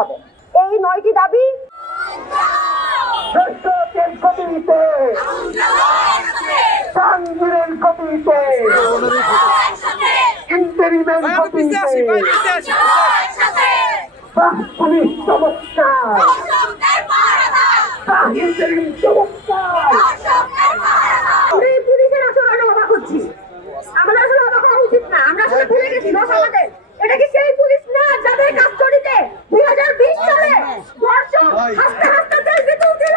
হবে। এই 9টি দাবি পুলিশের আসলে অবাক হচ্ছি, আমরা আসলে অবাক হওয়া উচিত না। আমরা আসলে ভুলে গেছি দোষ আমাদের। এটা কি সেই পুলিশ না যাদের কাস্টডিতে 2020 সালে ধর্ষক হাসতে হাসতে সেলফি তুলছিল?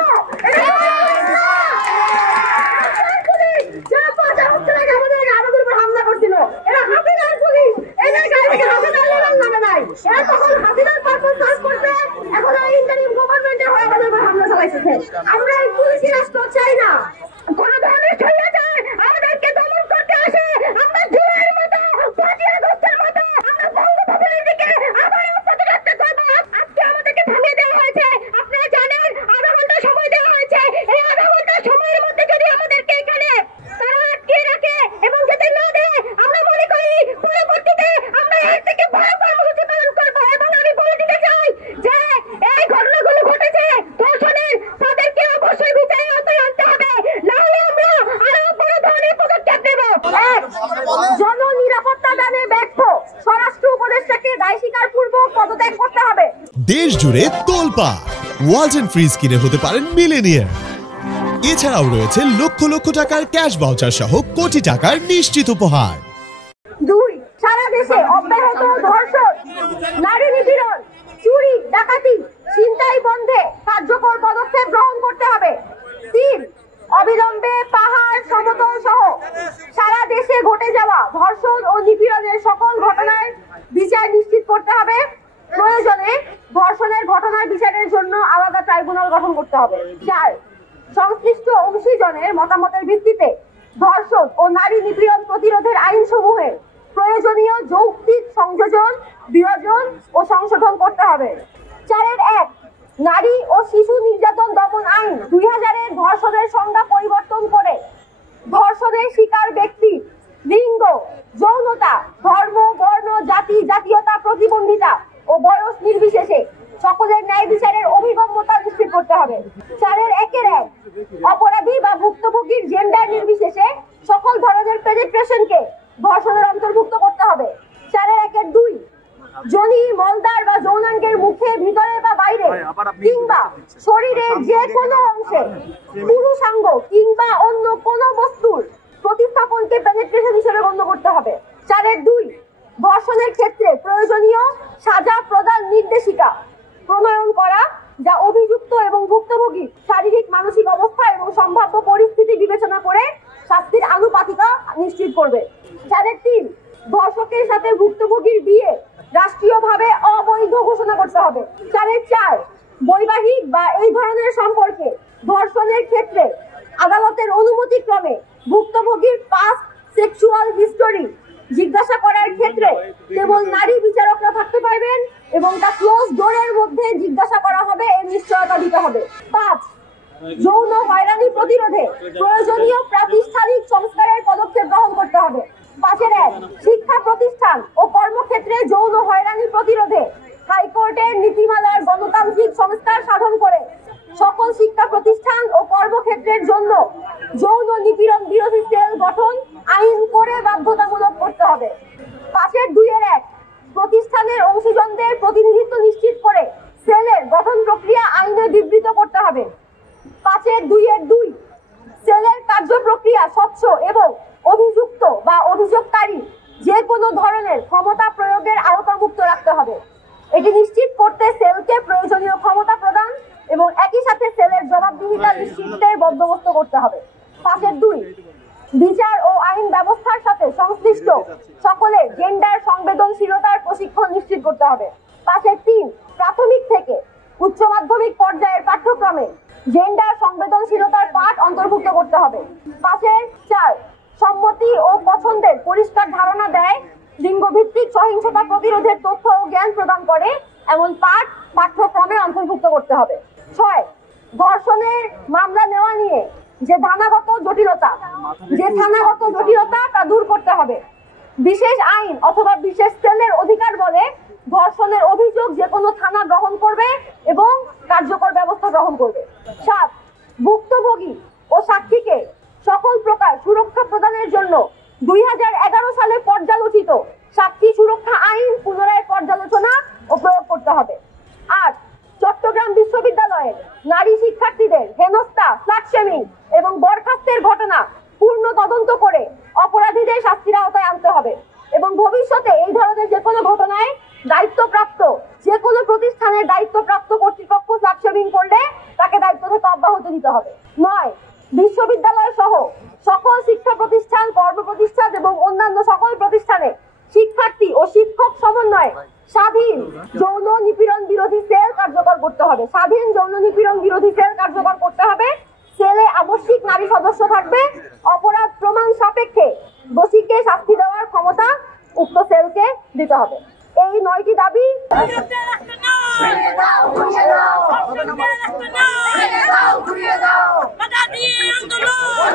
আমাদের উপর হামলা করছিল, এরা হাসিনার পুলিশ। এই জায়গায় থেকে হাসিনার লেভেল নামে নাই, এরা তখন হাসিনার পারপাস সার্ভ করতে এখন ইন্টারিম গভর্নমেন্টের হয়ে আমাদের উপর হামলা চালাইছে। আমরা এই পুলিশি রাষ্ট্র চাই না। কোন ধরনের স্বৈরাচার আমাদেরকে দমন করতে আসে, আমরা জুলাইয়ের মতো 5 আগস্টের মতো আমরা বঙ্গবন্ধুর দিকে আবার প্রতিরোধ করব। আজকে আমাদেরকে থামিয়ে দেওয়া হয়েছে, আপনারা জানেন আধা ঘন্টা সময় দেওয়া হয়েছে। এই আধা ঘন্টা সময়ের মধ্যে যদি আমাদেরকে এখানে তারা আটকে রাখে এবং যাতে না দেয়, আমরা মনে করি পরবর্তীতে আমরা এর থেকে বড় কর্মসূচি পালন করব। এবং আমি বলে দিতে চাই যে এই ঘটনাগুলো ঘটেছে ধর্ষণের, তাদেরকে অবশ্যই বিচারের আওতায় আনতে হবে, না হলে আমরা আরো বড় ধরনের পদক্ষেপ নেব। জননিরাপত্তা দানে ব্যর্থ স্বরাষ্ট্র উপদেষ্টাকে দায় স্বীকারপূর্বক পদত্যাগ করতে হবে। দেশ জুড়ে তোলপা ওয়ালটন ফ্রিজ কিনে হতে পারেন মিলেনিয়ার। এছাড়াও রয়েছে লক্ষ লক্ষ টাকার ক্যাশ ভাউচার সহ কোটি টাকার নিশ্চিত উপহার। 2. সারা দেশে অব্যাহত ধর্ষণ, নারী নিপীড়ন, চুরি, ডাকাতি, ছিনতাই বন্ধে কার্যকর পদক্ষেপ গ্রহণ করতে হবে। 3. অবিলম্বে পাহাড়, সমতল সহ সারা দেশে ঘটে যাওয়া ধর্ষণ ও নিপীড়নের সকল ঘটনার বিচার নিশ্চিত করতে হবে। প্রয়োজনে ধর্ষণের ঘটনার বিচারের জন্য আলাদা ট্রাইব্যুনাল গঠন করতে হবে। 4. সংশ্লিষ্ট অংশীজনের মতামতের ভিত্তিতে ধর্ষণ ও নারী নিপীড়ন প্রতিরোধের আইনসমূহে প্রয়োজনীয় যৌক্তিক সংযোজন, বিয়োজন ও সংশোধন করতে হবে। 4.1 নারী ও শিশু নির্যাতন দমন আইন 2000-এর ধর্ষণের সংজ্ঞা পরিবর্তন করে ধর্ষণের শিকার ব্যক্তি, লিঙ্গ, যৌনতা, ধর্ম, বর্ণ, জাতি, জাতীয়তা, প্রতিবন্ধিতা ও বয়স নির্বিশেষে সকলের ন্যায় বিচারের অভিগম্যতা নিশ্চিত করতে হবে। 4.1 অপরাধী বা ভুক্তভোগীর জেন্ডার নির্বিশেষে সকল ধরনের পেনিট্রেশনকে ধর্ষণের অন্তর্ভুক্ত করতে হবে। 4.1 যোনি, মলদ্বার বা যৌনাঙ্গের মুখে, ভিতরে বা বাইরে কিংবা শরীরের যে কোনো অংশে পুরুষাঙ্গ কিংবা অন্য কোনো বস্তুর প্রতিস্থাপনকে পেনিট্রেশন হিসেবে গণ্য করতে হবে। 4.2 ধর্ষণের ক্ষেত্রে প্রয়োজনীয় সাজা প্রদান নির্দেশিকা প্রণয়ন করা, যা অভিযুক্ত এবং ভুক্তভোগী শারীরিক মানসিক অবস্থা এবং সম্ভাব্য পরিস্থিতি বিবেচনা করে শাস্তির আনুপাতিকতা নিশ্চিত করবে। 4.3 ধর্ষকের সাথে ভুক্তভোগীর বিয়ে রাষ্ট্রীয়ভাবে অবৈধ ঘোষণা করতে হবে। 4.4 বৈবাহিক বা এই ধরনের সম্পর্কে ধর্ষণের ক্ষেত্রে আদালতের অনুমতিক্রমে ভুক্তভোগীর পাস্ট সেক্সুয়াল হিস্টোরি জিজ্ঞাসা করার ক্ষেত্রে কেবল নারী বিচারকরা থাকতে পারবেন এবং তা ক্লোজ ডোরের মধ্যে জিজ্ঞাসা করা হবে, এর নিশ্চয়তা দিতে হবে। 5 যৌন হয়রানি প্রতিরোধে প্রয়োজনীয় প্রাতিষ্ঠানিক সংস্কারের পদক্ষেপ গ্রহণ করতে হবে। 5.1 শিক্ষা প্রতিষ্ঠান ও কর্মক্ষেত্রে যৌন হয়রানি প্রতিরোধে হাইকোর্টের নীতিমালার গণতান্ত্রিক সংস্কার সাধন করে সকল শিক্ষা প্রতিষ্ঠান ও কর্মক্ষেত্রের জন্য যৌন নিপীড়ন বিরোধী সেল গঠন আইন করে বাধ্যতামূলক করতে হবে। 5.2 প্রতিষ্ঠানের অংশীজনদের প্রতিনিধিত্ব নিশ্চিত করে সেলের গঠন প্রক্রিয়া আইনে বিবৃত করতে হবে। 5.2 সেলের কার্য প্রক্রিয়া স্বচ্ছ এবং অভিযুক্ত বা অভিযোগকারী যে কোনো ধরনের ক্ষমতা প্রয়োগের আওতামুক্ত রাখতে হবে। এটি নিশ্চিত করতে সেলকে প্রয়োজনীয় ক্ষমতা প্রদান এবং একই সাথে সেলের জবাবদিহিতা নিশ্চিতের বন্দোবস্ত করতে হবে। 5.2 বিচার ও আইন ব্যবস্থার সাথে সংশ্লিষ্ট সকলের জেন্ডার সংবেদনশীলতার প্রশিক্ষণ নিশ্চিত করতে হবে। 5.3 প্রাথমিক থেকে উচ্চ মাধ্যমিক পর্যায়ের পাঠ্যক্রমে জেন্ডার সংবেদনশীলতার পাঠ অন্তর্ভুক্ত করতে হবে। 5.4 সম্মতি ও পছন্দের পরিষ্কার ধারণা দেয়, লিঙ্গভিত্তিক সহিংসতা প্রতিরোধের তথ্য ও জ্ঞান প্রদান করে এমন পাঠ পাঠ্যক্রমে অন্তর্ভুক্ত করতে হবে। 6 ধর্ষণের মামলা নেওয়া নিয়ে যে থানাগত জটিলতা তা দূর করতে হবে। বিশেষ আইন অথবা বিশেষ সেলের অধিকার বলে ধর্ষণের অভিযোগ যে কোনো থানা গ্রহণ করবে নারী শিক্ষার্থীদের হেনস্থা, স্লাট শেমিং এবং বরখাস্তের ঘটনা পূর্ণ তদন্ত করে অপরাধীদের শাস্তির আওতায় আনতে হবে এবং ভবিষ্যতে এই ধরনের যে কোনো ঘটনায় দায়িত্বপ্রাপ্ত যে কোনো প্রতিষ্ঠানের দায়িত্বপ্রাপ্ত কর্তৃপক্ষ স্লাট শেমিং করলে তাকে দায়িত্ব থেকে অব্যাহতি দিতে হবে। 9, বিশ্ববিদ্যালয় সহ সকল শিক্ষা প্রতিষ্ঠান, কর্ম প্রতিষ্ঠান এবং অন্যান্য সকল প্রতিষ্ঠানে শিক্ষার্থী ও শিক্ষক সমন্বয়ে স্বাধীন যৌন নিপীড়ন বিরোধী সেল কার্যকর করতে হবে। স্বাধীন যৌন নিপীড়ন বিরোধী সেল কার্যকর করতে হবে। সেলে আবশ্যিক নারী সদস্য থাকবে। অপরাধ প্রমাণ সাপেক্ষে দোষীকে শাস্তি দেওয়ার ক্ষমতা উক্ত সেলকে দিতে হবে। এই 9টি দাবি আন্দোলন